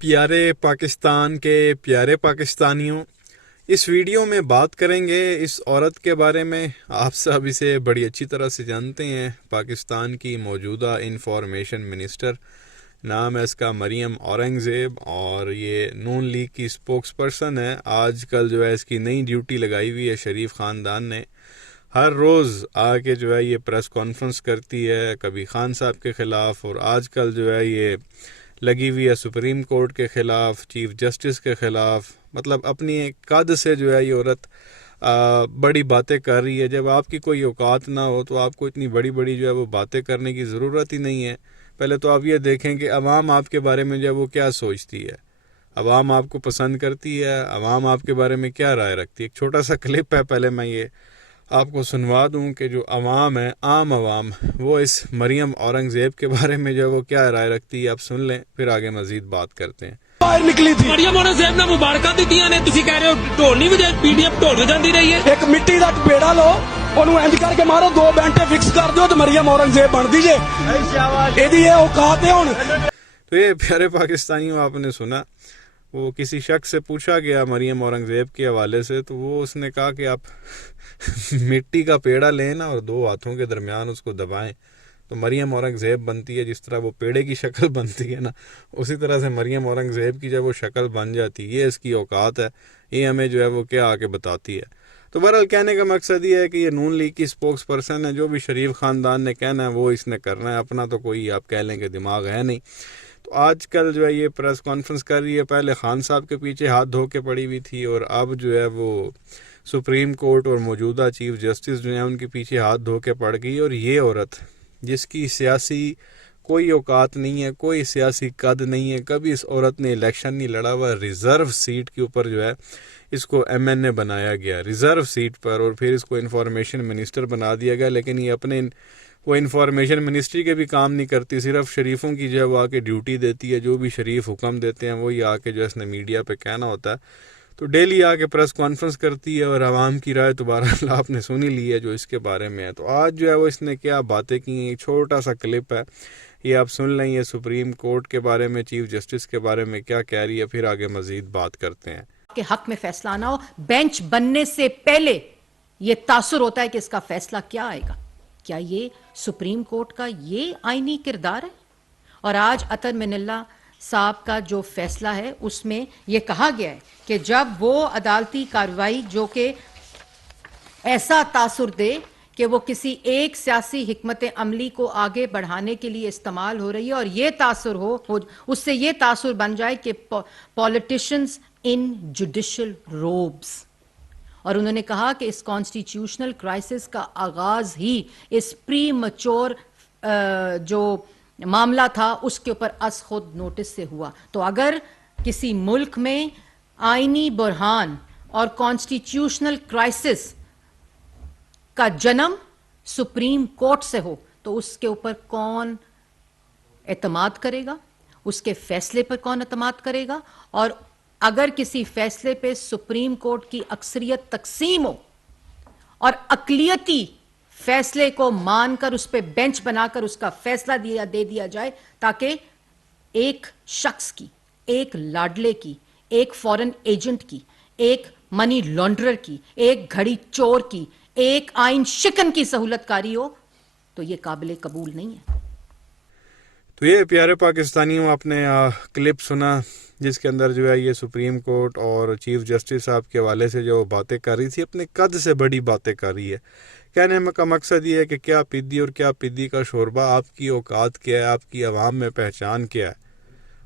پیارے پاکستان کے پیارے پاکستانیوں، اس ویڈیو میں بات کریں گے اس عورت کے بارے میں۔ آپ سب اسے بڑی اچھی طرح سے جانتے ہیں، پاکستان کی موجودہ انفارمیشن منسٹر، نام ہے اس کا مریم اورنگزیب، اور یہ نون لیگ کی اسپوکس پرسن ہے۔ آج کل جو ہے اس کی نئی ڈیوٹی لگائی ہوئی ہے شریف خاندان نے۔ ہر روز آ کے جو ہے یہ پریس کانفرنس کرتی ہے، کبھی خان صاحب کے خلاف، اور آج کل جو ہے یہ لگی ہوئی ہے سپریم کورٹ کے خلاف، چیف جسٹس کے خلاف۔ مطلب اپنی قد سے جو ہے یہ عورت بڑی باتیں کر رہی ہے۔ جب آپ کی کوئی اوقات نہ ہو تو آپ کو اتنی بڑی بڑی جو ہے وہ باتیں کرنے کی ضرورت ہی نہیں ہے۔ پہلے تو آپ یہ دیکھیں کہ عوام آپ کے بارے میں جو ہے وہ کیا سوچتی ہے، عوام آپ کو پسند کرتی ہے، عوام آپ کے بارے میں کیا رائے رکھتی ہے۔ ایک چھوٹا سا کلپ ہے، پہلے میں یہ آپ کو سنوا دوں کہ جو عوام ہے، عام عوام، وہ اس مریم اورنگزیب کے بارے میں جو ہے وہ کیا رائے رکھتی ہے۔ آپ سن لیں، پھر آگے مزید بات کرتے ہیں۔ باہر نکلی تھی مریم اورنگزیب نے مبارکاں ਦਿੱਤੀਆਂ ਨੇ, ਤੁਸੀਂ ਕਹਿ ਰਹੇ ਹੋ ਢੋਲ ਨਹੀਂ ਵਜਾ, ਪੀਡੀਐਫ ਢੋਲ ਵਜਾਉਂਦੀ ਰਹੀ ਹੈ। ਇੱਕ ਮਿੱਟੀ ਦਾ ਪੇੜਾ ਲਓ, ਉਹਨੂੰ ਇੰਜ ਕਰਕੇ ਮਾਰੋ, 2 ਬੈਂਟੇ ਫਿਕਸ ਕਰ ਦਿਓ ਤੇ ਮਰੀਮ ਔਰੰਗਜ਼ੇਬ ਬਣਦੀ ਜੇ। ਇਹਦੀ ਇਹ ਔਕਾਤ ਹੈ ਹੁਣ। تو یہ پیارے پاکستانیوں، آپ نے سنا وہ کسی شخص سے پوچھا گیا مریم اورنگزیب کے حوالے سے، تو وہ اس نے کہا کہ آپ مٹی کا پیڑا لیں نا اور 2 ہاتھوں کے درمیان اس کو دبائیں تو مریم اورنگزیب بنتی ہے۔ جس طرح وہ پیڑے کی شکل بنتی ہے نا، اسی طرح سے مریم اورنگزیب کی جب وہ شکل بن جاتی، یہ اس کی اوقات ہے، یہ ہمیں جو ہے وہ کیا آ کے بتاتی ہے۔ تو بہرحال کہنے کا مقصد یہ ہے کہ یہ نون لیگ کی اسپوکس پرسن ہے، جو بھی شریف خاندان نے کہنا ہے وہ اس نے کرنا ہے، اپنا تو کوئی آپ کہہ لیں کہ دماغ ہے نہیں۔ تو آج کل جو ہے یہ پریس کانفرنس کر رہی ہے، پہلے خان صاحب کے پیچھے ہاتھ دھو کے پڑی ہوئی تھی، اور اب جو ہے وہ سپریم کورٹ اور موجودہ چیف جسٹس جو ہیں ان کے پیچھے ہاتھ دھو کے پڑ گئی۔ اور یہ عورت جس کی سیاسی کوئی اوقات نہیں ہے، کوئی سیاسی قد نہیں ہے، کبھی اس عورت نے الیکشن نہیں لڑا ہوا، ریزرو سیٹ کے اوپر جو ہے اس کو ایم این اے بنایا گیا، ریزرو سیٹ پر، اور پھر اس کو انفارمیشن منسٹر بنا دیا گیا۔ لیکن یہ اپنے وہ انفارمیشن منسٹری کے بھی کام نہیں کرتی، صرف شریفوں کی جو ہے وہ آ کے ڈیوٹی دیتی ہے، جو بھی شریف حکم دیتے ہیں وہی آ کے جو اس نے میڈیا پہ کہنا ہوتا ہے۔ تو ڈیلی آ کے پریس کانفرنس کرتی ہے، اور عوام کی رائے دوبارہ آپ نے سنی لی ہے جو اس کے بارے میں ہے۔ تو آج جو ہے وہ اس نے کیا باتیں کی ہیں، ایک چھوٹا سا کلپ ہے، یہ آپ سن لیں۔ یہ سپریم کورٹ کے بارے میں، چیف جسٹس کے بارے میں کیا کہہ رہی ہے، پھر آگے مزید بات کرتے ہیں۔ کہ حق میں فیصلہ نہ ہو، بینچ بننے سے پہلے یہ تاثر ہوتا ہے کہ اس کا فیصلہ کیا آئے گا۔ کیا یہ سپریم کورٹ کا یہ آئینی کردار ہے؟ اور آج عطر من اللہ صاحب کا جو فیصلہ ہے اس میں یہ کہا گیا ہے کہ جب وہ عدالتی کارروائی جو کہ ایسا تاثر دے کہ وہ کسی ایک سیاسی حکمت عملی کو آگے بڑھانے کے لیے استعمال ہو رہی ہے، اور یہ تاثر ہو اس سے یہ تاثر بن جائے کہ پولیٹیشنز ان جوڈیشل روبز۔ اور انہوں نے کہا کہ اس کانسٹیٹیوشنل کرائسس کا آغاز ہی اس پری میچور جو معاملہ تھا اس کے اوپر از خود نوٹس سے ہوا۔ تو اگر کسی ملک میں آئینی بحران اور کانسٹیٹیوشنل کرائسس کا جنم سپریم کورٹ سے ہو تو اس کے اوپر کون اعتماد کرے گا، اس کے فیصلے پر کون اعتماد کرے گا؟ اور اگر کسی فیصلے پہ سپریم کورٹ کی اکثریت تقسیم ہو اور اقلیتی فیصلے کو مان کر اس پہ بینچ بنا کر اس کا فیصلہ دے دیا جائے، تاکہ ایک شخص کی، ایک لاڈلے کی، ایک فورن ایجنٹ کی، ایک منی لانڈرر کی، ایک گھڑی چور کی، ایک آئین شکن کی سہولت کاری ہو، تو یہ قابل قبول نہیں ہے۔ تو یہ پیارے پاکستانیوں، آپ نے کلپ سنا جس کے اندر جو ہے یہ سپریم کورٹ اور چیف جسٹس صاحب کے حوالے سے جو باتیں کر رہی تھی، اپنے قد سے بڑی باتیں کر رہی ہے۔ کہنے کا مقصد یہ ہے کہ کیا پدی اور کیا پدی کا شوربہ، آپ کی اوقات کیا ہے، آپ کی عوام میں پہچان کیا ہے۔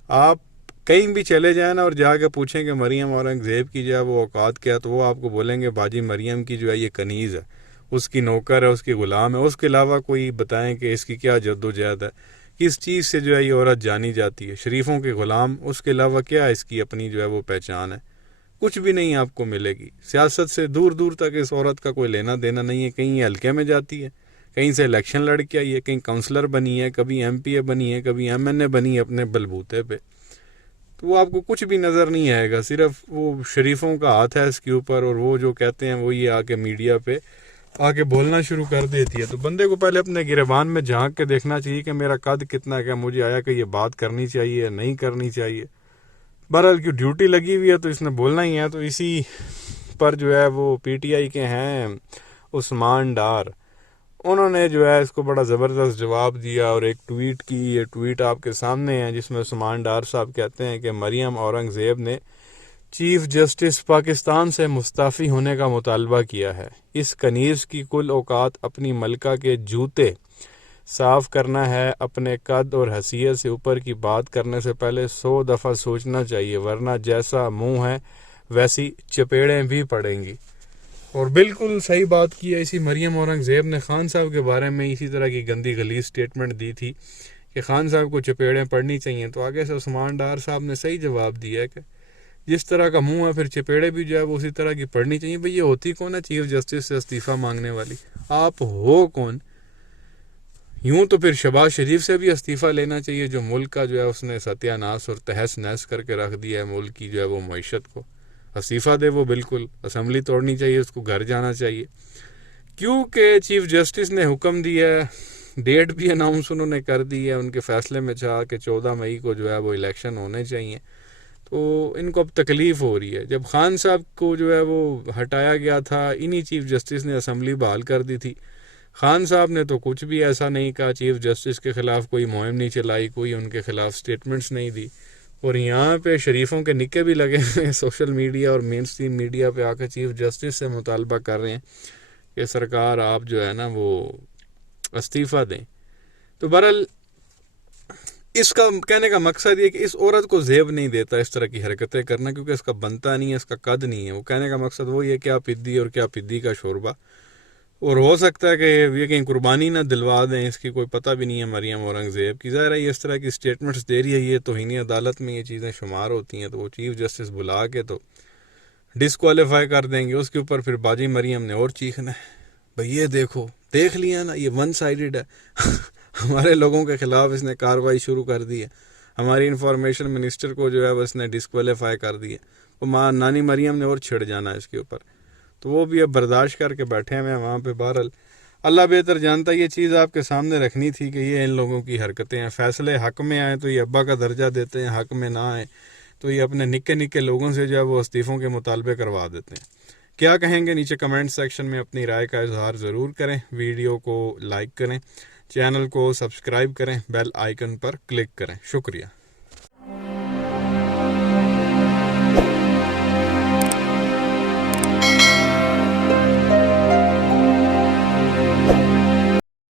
آپ کہیں بھی چلے جائیں نا اور جا کے پوچھیں کہ مریم اورنگزیب کی جو ہے وہ اوقات کیا، تو وہ آپ کو بولیں گے باجی مریم کی جو ہے یہ کنیز ہے، اس کی نوکر ہے، اس کی غلام ہے۔ اس کے علاوہ کوئی بتائیں کہ اس کی کیا جد و جہد ہے، کس چیز سے جو ہے یہ عورت جانی جاتی ہے؟ شریفوں کے غلام، اس کے علاوہ کیا اس کی اپنی جو ہے وہ پہچان ہے؟ کچھ بھی نہیں آپ کو ملے گی۔ سیاست سے دور دور تک اس عورت کا کوئی لینا دینا نہیں ہے۔ کہیں یہ حلقے میں جاتی ہے، کہیں سے الیکشن لڑ کے آئی ہے، کہیں کونسلر بنی ہے، کبھی ایم پی اے بنی ہے، کبھی ایم این اے بنی ہے اپنے بلبوتے پہ۔ تو وہ آپ کو کچھ بھی نظر نہیں آئے گا، صرف وہ شریفوں کا ہاتھ ہے اس کے اوپر، اور وہ جو کہتے ہیں وہ یہ آ کے میڈیا پہ آ کے بولنا شروع کر دیتی ہے۔ تو بندے کو پہلے اپنے گریبان میں جھانک کے دیکھنا چاہیے کہ میرا قد کتنا ہے، کہ مجھے آیا کہ یہ بات کرنی چاہیے نہیں کرنی چاہیے۔ بہرحال کی ڈیوٹی لگی ہوئی ہے تو اس نے بولنا ہی ہے. تو اسی پر جو ہے وہ پی ٹی آئی کے ہیں عثمان ڈار, انہوں نے جو ہے اس کو بڑا زبردست جواب دیا اور ایک ٹویٹ کی. یہ ٹویٹ آپ کے سامنے ہے جس میں عثمان ڈار صاحب کہتے ہیں کہ مریم اورنگزیب نے چیف جسٹس پاکستان سے مستعفی ہونے کا مطالبہ کیا ہے. اس کنیز کی کل اوقات اپنی ملکہ کے جوتے صاف کرنا ہے. اپنے قد اور حیثیت سے اوپر کی بات کرنے سے پہلے 100 دفعہ سوچنا چاہیے, ورنہ جیسا منہ ہے ویسی چپیڑیں بھی پڑیں گی. اور بالکل صحیح بات کی ہے. اسی مریم اورنگزیب نے خان صاحب کے بارے میں اسی طرح کی گندی غلیظ سٹیٹمنٹ دی تھی کہ خان صاحب کو چپیڑیں پڑنی چاہیے. تو آگے سے عثمان ڈار صاحب نے صحیح جواب دیا ہے کہ جس طرح کا منہ ہے پھر چپیڑے بھی جو ہے وہ اسی طرح کی پڑنی چاہیے. بھئی یہ ہوتی کون ہے چیف جسٹس سے استعفیٰ مانگنے والی؟ آپ ہو کون؟ یوں تو پھر شہباز شریف سے بھی استعفیٰ لینا چاہیے جو ملک کا جو ہے اس نے ستیہ ناش اور تہس نہس کر کے رکھ دیا ہے ملک کی جو ہے وہ معیشت کو. استعفیٰ دے وہ, بالکل اسمبلی توڑنی چاہیے, اس کو گھر جانا چاہیے. کیونکہ چیف جسٹس نے حکم دیا ہے, ڈیٹ بھی اناؤنس انہوں نے کر دی ہے, ان کے فیصلے میں چاہا کہ 14 مئی کو جو ہے وہ الیکشن ہونے چاہیے. تو ان کو اب تکلیف ہو رہی ہے. جب خان صاحب کو جو ہے وہ ہٹایا گیا تھا انہی چیف جسٹس نے اسمبلی بحال کر دی تھی. خان صاحب نے تو کچھ بھی ایسا نہیں کہا, چیف جسٹس کے خلاف کوئی مہم نہیں چلائی, کوئی ان کے خلاف سٹیٹمنٹس نہیں دی. اور یہاں پہ شریفوں کے نکے بھی لگے ہوئے سوشل میڈیا اور مین سٹریم میڈیا پہ آ کے چیف جسٹس سے مطالبہ کر رہے ہیں کہ سرکار آپ جو ہے نا وہ استعفیٰ دیں. تو بہرحال اس کا کہنے کا مقصد یہ کہ اس عورت کو زیب نہیں دیتا اس طرح کی حرکتیں کرنا, کیونکہ اس کا بنتا نہیں ہے, اس کا قد نہیں ہے. وہ کہنے کا مقصد وہی ہے کیا پدی اور کیا پدی کا شوربہ. اور ہو سکتا ہے کہ یہ کہیں قربانی نہ دلوا دیں, اس کی کوئی پتہ بھی نہیں ہے مریم اورنگزیب کی. ظاہر ہے یہ اس طرح کی سٹیٹمنٹس دے رہی ہے, یہ توہین عدالت میں یہ چیزیں شمار ہوتی ہیں. تو وہ چیف جسٹس بلا کے تو ڈسکوالیفائی کر دیں گے. اس کے اوپر پھر باجی مریم نے اور چیخنا ہے, بھئی یہ دیکھو, دیکھ لیا نا, یہ ون سائیڈڈ ہے. ہمارے لوگوں کے خلاف اس نے کارروائی شروع کر دی ہے. ہماری انفارمیشن منسٹر کو جو ہے وہ اس نے ڈسکوالیفائی کر دی ہے. وہ نانی مریم نے اور چھڑ جانا ہے اس کے اوپر. تو وہ بھی اب برداشت کر کے بیٹھے ہوئے ہیں وہاں پہ. بہرحال اللہ بہتر جانتا ہے. یہ چیز آپ کے سامنے رکھنی تھی کہ یہ ان لوگوں کی حرکتیں ہیں. فیصلے حق میں آئیں تو یہ ابا کا درجہ دیتے ہیں, حق میں نہ آئیں تو یہ اپنے نکے نکے لوگوں سے جو ہے وہ استعفوں کے مطالبے کروا دیتے ہیں. کیا کہیں گے نیچے کمنٹ سیکشن میں اپنی رائے کا اظہار ضرور کریں. ویڈیو کو لائک کریں, چینل کو سبسکرائب کریں, بیل آئیکن پر کلک کریں. شکریہ.